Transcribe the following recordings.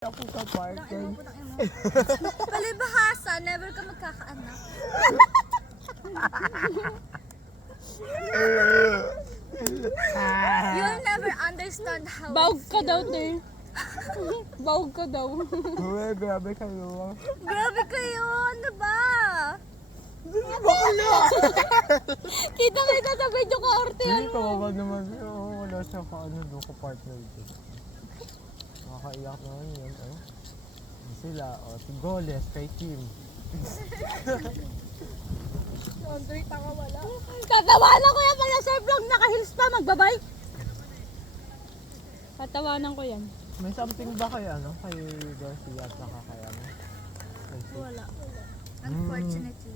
Ako sa parking. Palibhasa, never ka magkakaanak. You'll never understand how Baog it ka feels. daw, te. Baog ka daw. Uwe, grabe kayo. Grabe kayo, ano ba? Kita-kita sa video ko, Orte. Hindi kawawa naman. Oo, wala siya ka ano doon ka partner dito. Nakakaiyak naman yun. Oh. Sila, o si Goles, kay Kim. Tatawanan ko yan pag nasa vlog, naka-heels pa, magbabike. Tatawanan ko yan. May something ba kay ano? Kay Garcia at saka kay ano? Kay Sid? Wala. Unfortunately.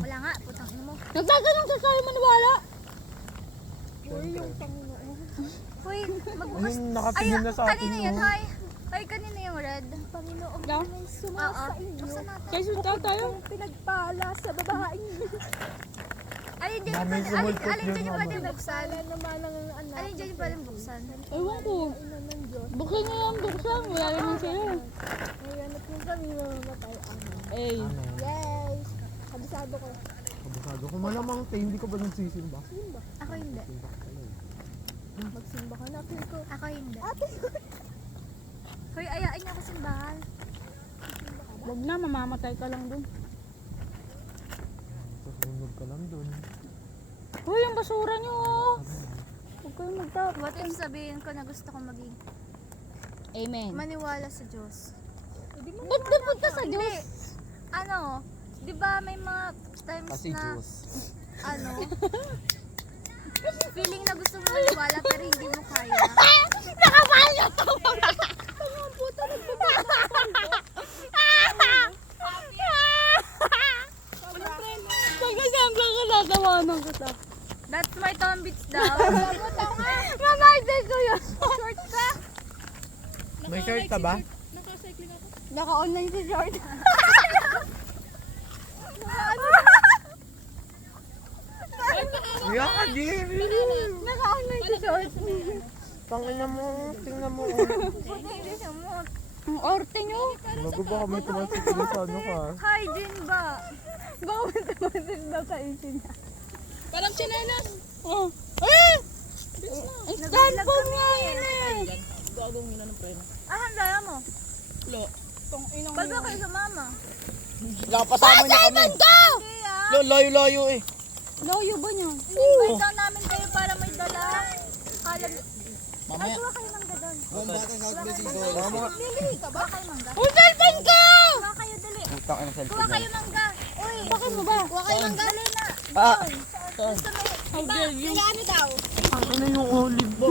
Wala nga, putang ina mo. Nagtatanong sa sa'yo maniwala. Siyempre. Uy, magbukas. Ayun, nakatingin na sa atin Kanina yun. yan, hi. Hi, kanina yung red. Panginoon Lang? namin Oo. sumasainyo. Buksan natin. Kaya sunta tayo. Ang pinagpala sa babaeng Alin dyan Daming yung sumulpot alin yun, dyan yung mama. pwedeng buksan? sala naman ng anak. Alin dyan yung pwedeng buksan? Ewan ko. Ina ng Diyos. Buksan nyo lang, buksan. Wala naman sila. Ngayon po kami mamamatay. Amen. Eh. Amen. Yes! Kabisado ko. Kabisado ko. Malamang te, hindi ka ba nagsisimba? Simba. Ako hindi. Simba ka pala eh. Magsimba ka na. Feel ko. Ako hindi. Ate ko. Hoy, ayain niya ako simbahan. Wag na, mamamatay ka lang dun. Susunod ka lang doon. Uy, yung basura nyo, oh. Huwag kayong magtapos. What if sabihin ko na gusto ko maging Amen. maniwala sa Diyos? Ba't napunta sa Diyos? Ano, di ba may mga times Kasi na Diyos. ano, feeling na gusto mo maniwala pero hindi mo kaya. Nakapal nyo to! Pagkasembla ka, natawanan ko ta. That's my tombits daw. Mamaitay ko yun. Short ka. May shirt ka ba? Naka-online si Jordan. Iya ka, Jerry! Naka-online si Jordan. Tangina mo, tingnan mo. Buti hindi siya mo. Ang orte nyo. Bago ba kami tumasik na sa ano ka? Hygiene ba? Bawal tumasin na sa isin niya. Parang chinelas. Oh. Eh! Ang cellphone nga yun eh. Ah, handaya mo. Lo. Tong inang Ba't ba kayo sa mama? Nakapasama niya kami. ka! Hindi ah. Layo-layo eh. Loyo ba niya? Invite daw namin kayo para may dala. Kala... Ay, kuha kayo mangga doon. Mama. Lili ka ba? Kayo mangga. Ang cellphone ko! Kuha kayo dali. Utang ang Kuha cellphone kayo mangga. Uy. Bakit mo ba? Kuha kayo mangga. Dali na. Ah. Gusto may... How dare you? Ano daw? Ano yung olive ba?